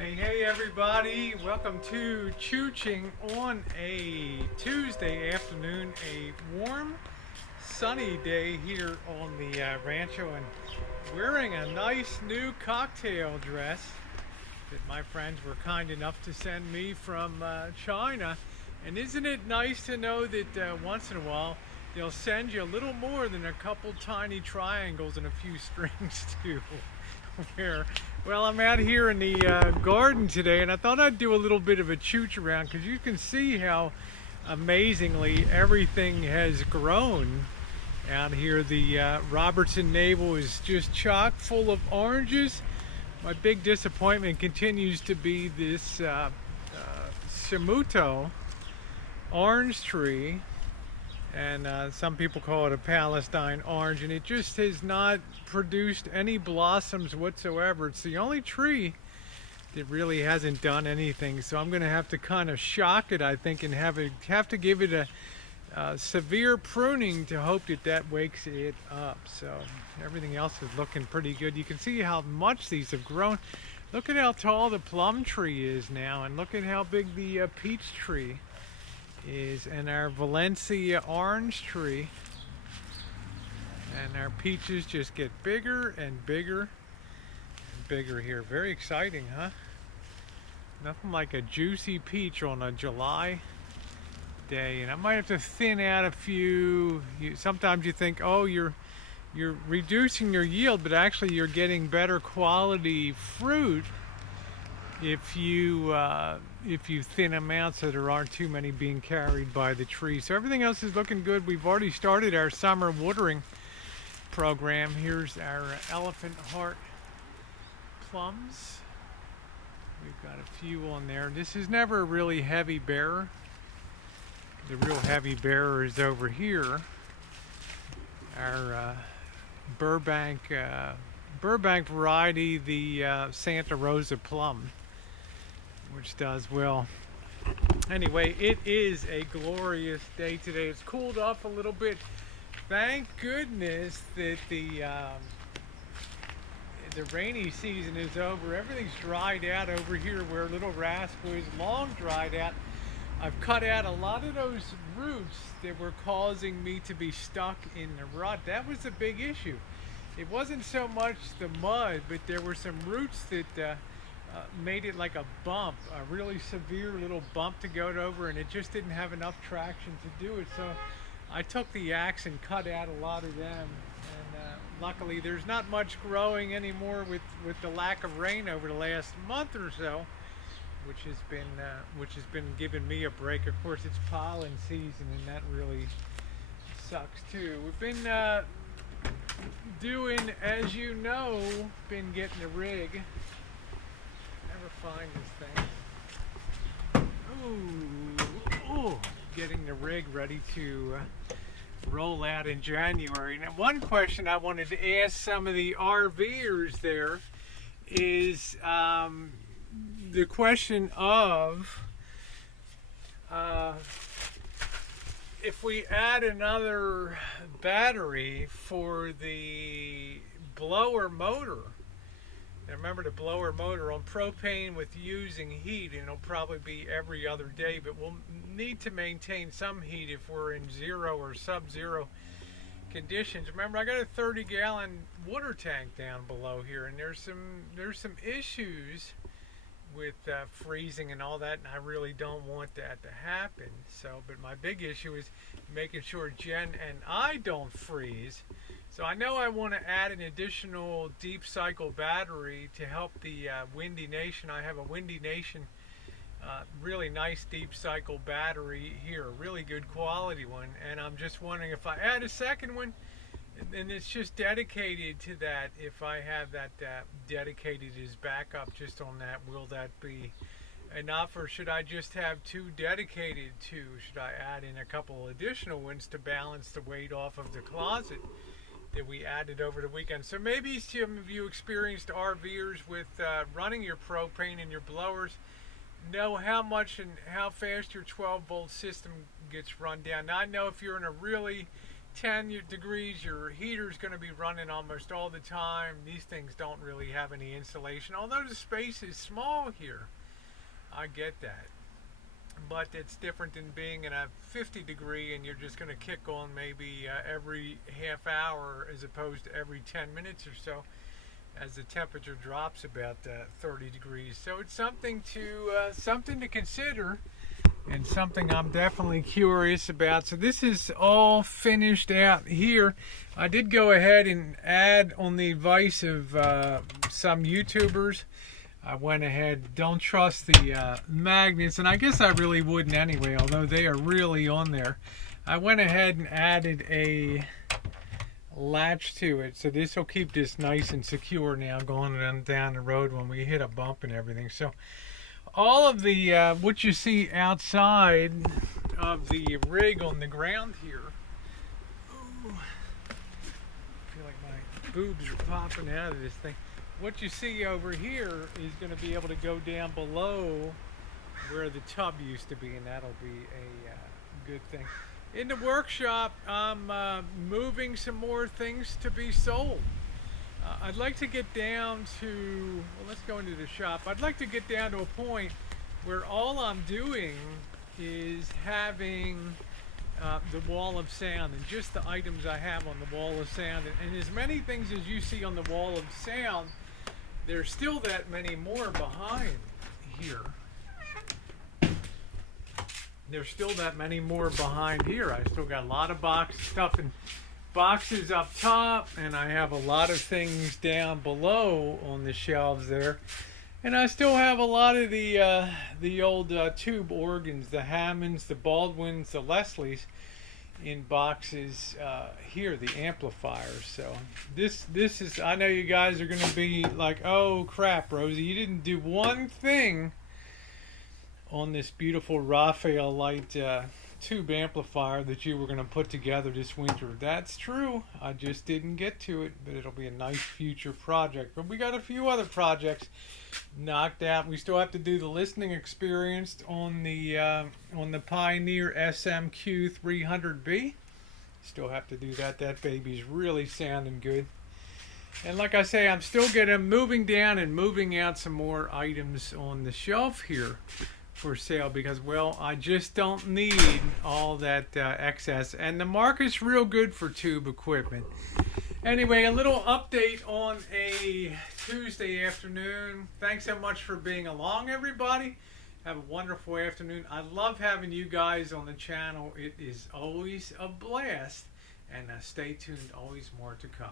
Hey everybody, welcome to Choochin on a Tuesday afternoon, a warm sunny day here on the rancho, and wearing a nice new cocktail dress that my friends were kind enough to send me from China. And isn't it nice to know that once in a while they'll send you a little more than a couple tiny triangles and a few strings too. Well, I'm out here in the garden today, and I thought I'd do a little bit of a chooch around because you can see how amazingly everything has grown out here. The Robertson navel is just chock full of oranges. My big disappointment continues to be this Shamuto orange tree, and some people call it a Palestine orange, and it just has not produced any blossoms whatsoever. It's the only tree that really hasn't done anything, so I'm going to have to kind of shock it, I think, and have to give it a severe pruning to hope that wakes it up. So everything else is looking pretty good. You can see how much these have grown. Look at how tall the plum tree is now, and look at how big the peach tree is, and our Valencia orange tree, and our peaches just get bigger and bigger and bigger here. Very exciting, huh? Nothing like a juicy peach on a July day. And I might have to thin out a few. Sometimes you think, oh, you're reducing your yield, but actually you're getting better quality fruit if you thin them out so there aren't too many being carried by the tree. So everything else is looking good. We've already started our summer watering program. Here's our elephant heart plums. We've got a few on there. This is never a really heavy bearer. The real heavy bearer is over here. Our Burbank variety, the Santa Rosa plum, which does well. Anyway, it is a glorious day today. It's cooled off a little bit. Thank goodness that the rainy season is over. Everything's dried out over here where Little Rascal is long dried out. I've cut out a lot of those roots that were causing me to be stuck in the rut. That was a big issue. It wasn't so much the mud, but there were some roots that made it like a bump, a really severe little bump to go over, and it just didn't have enough traction to do it. So I took the axe and cut out a lot of them, and luckily there's not much growing anymore with the lack of rain over the last month or so, which has been giving me a break. Of course, it's pollen season, and that really sucks too. We've been doing, as you know, been getting the rig. Find this thing. Ooh, getting the rig ready to roll out in January. Now, one question I wanted to ask some of the RVers there is the question of if we add another battery for the blower motor. And remember, the blower motor on propane with using heat, and it'll probably be every other day, but we'll need to maintain some heat if we're in zero or sub-zero conditions. Remember, I got a 30-gallon water tank down below here, and there's some issues with freezing and all that, and I really don't want that to happen. So, but my big issue is making sure Jen and I don't freeze. So I know I want to add an additional deep cycle battery to help the Windy Nation. I have a Windy Nation really nice deep cycle battery here, a really good quality one, and I'm just wondering if I add a second one and it's just dedicated to that, if I have that dedicated as backup just on that, will that be enough, or should I just have two dedicated to? Should I add in a couple additional ones to balance the weight off of the closet that we added over the weekend? So maybe some of you experienced RVers with running your propane and your blowers know how much and how fast your 12-volt system gets run down. Now, I know if you're in a really degrees, your heater's going to be running almost all the time. These things don't really have any insulation, although the space is small here. I get that. But it's different than being in a 50 degree and you're just going to kick on maybe every half hour as opposed to every 10 minutes or so as the temperature drops about 30 degrees. So it's something to consider and something I'm definitely curious about. So this is all finished out here. I did go ahead and add, on the advice of some YouTubers, I went ahead, don't trust the magnets, and I guess I really wouldn't anyway, although they are really on there. I went ahead and added a latch to it, so this will keep this nice and secure now going down the road when we hit a bump and everything. So all of the what you see outside of the rig on the ground here, ooh, I feel like my boobs are popping out of this thing. What you see over here is going to be able to go down below where the tub used to be, and that'll be a good thing. In the workshop, I'm moving some more things to be sold. I'd like to get down to, well, let's go into the shop. I'd like to get down to a point where all I'm doing is having the wall of sound and just the items I have on the wall of sound. And as many things as you see on the wall of sound, there's still that many more behind here. There's still that many more behind here. I still got a lot of stuff in boxes up top, and I have a lot of things down below on the shelves there. And I still have a lot of the old tube organs, the Hammonds, the Baldwins, the Leslies, in boxes here, the amplifiers. So this is, I know you guys are going to be like, oh crap, Rosie, you didn't do one thing on this beautiful Rascal light tube amplifier that you were going to put together this winter. That's true, I just didn't get to it, but it'll be a nice future project. But we got a few other projects knocked out. We still have to do the listening experience on the Pioneer SMQ 300B. Still have to do that. That baby's really sounding good. And like I say, I'm still moving down and moving out some more items on the shelf here for sale, because, well, I just don't need all that excess, and the market's real good for tube equipment. Anyway, a little update on a Tuesday afternoon. Thanks so much for being along, everybody. Have a wonderful afternoon. I love having you guys on the channel. It is always a blast, and stay tuned, always more to come.